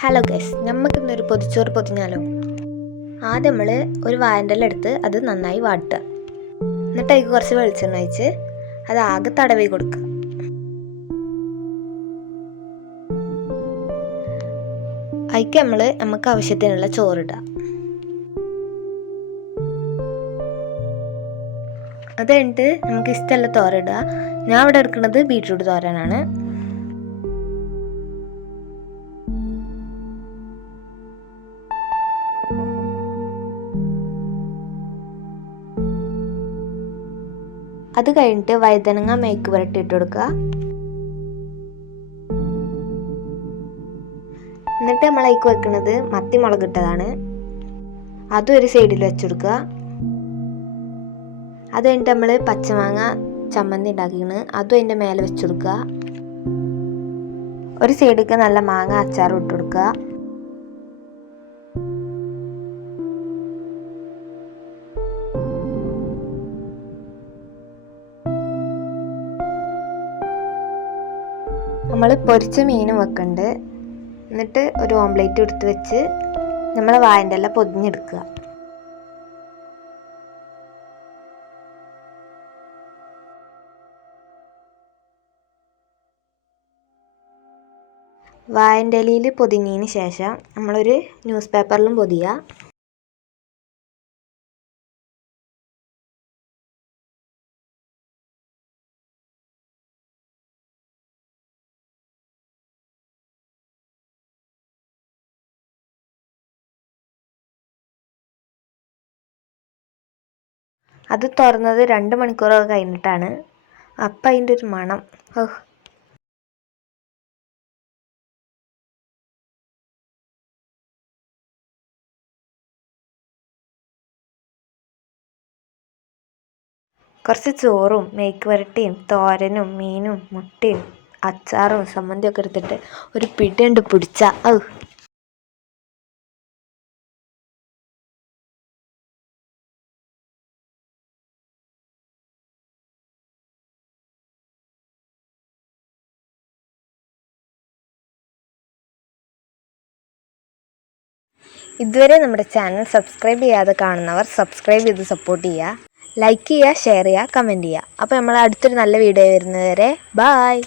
Hello guys നമുക്ക് ഇന്നൊരു പൊതിച്ചോറ് പൊതിഞ്ഞാലോ? ആദ്യം നമ്മൾ ഒരു വായന്റെ എടുത്ത് അത് നന്നായി വാട്ടുക. എന്നിട്ട് അതിൽ കുറച്ച് വെളിച്ചെണ്ണ ഒഴിച്ച് അത് ആകെ തടവി കൊടുക്കുക. അതിക്ക് നമ്മൾ നമുക്ക് ആവശ്യത്തിനുള്ള ചോറിടുക. അത് കഴിഞ്ഞിട്ട് നമുക്ക് ഇഷ്ടമുള്ള തോരയിടുക ഞാൻ ഇവിടെ എടുക്കുന്നത് ബീറ്റ്റൂട്ട് തോരനാണ്. അത് കഴിഞ്ഞിട്ട് വഴുതനങ്ങ മേക്ക് പുരട്ടി ഇട്ട് കൊടുക്കുക. എന്നിട്ട് നമ്മൾ അതിക്ക് വെക്കുന്നത് മത്തി മുളക് ഇട്ടതാണ്. അതും ഒരു സൈഡിൽ വെച്ചെടുക്കുക അത് കഴിഞ്ഞിട്ട് നമ്മൾ പച്ചമാങ്ങ ചമ്മന്തി ഉണ്ടാക്കിയാണ് അതും അതിന്റെ മേലെ വെച്ചെടുക്കുക ഒരു സൈഡിലേക്ക് നല്ല മാങ്ങ അച്ചാർ ഇട്ട് കൊടുക്കുക. നമ്മൾ പൊരിച്ച മീനും വെക്കുന്നുണ്ട് എന്നിട്ട് ഒരു ഓംലേറ്റ് എടുത്ത് വെച്ച് നമ്മൾ വായന്റെ എല്ലാം പൊതിഞ്ഞെടുക്കുക. വായന്റെ ഇലയിൽ പൊതിഞ്ഞതിന് ശേഷം നമ്മളൊരു ന്യൂസ് പേപ്പറിലും പൊതിയുക. അത് തുറന്നത് രണ്ട് മണിക്കൂറൊക്കെ കഴിഞ്ഞിട്ടാണ്. അപ്പം അതിന്റെ ഒരു മണം. ഓഹ് കുറച്ച് ചോറും മേക്ക് വരട്ടിയും തോരനും മീനും മുട്ടയും അച്ചാറും സമ്മന്തിയൊക്കെ എടുത്തിട്ട് ഒരു പിടിയുണ്ട് പിടിച്ച. ഔ ഇതുവരെ നമ്മുടെ ചാനൽ സബ്സ്ക്രൈബ് ചെയ്യാതെ കാണുന്നവർ സബ്സ്ക്രൈബ് ചെയ്ത് സപ്പോർട്ട് ചെയ്യുക ലൈക്ക് ചെയ്യുക ഷെയർ ചെയ്യുക കമന്റ് ചെയ്യുക അപ്പോൾ നമ്മൾ അടുത്തൊരു നല്ല വീഡിയോ വരുന്നതുവരെ ബായ്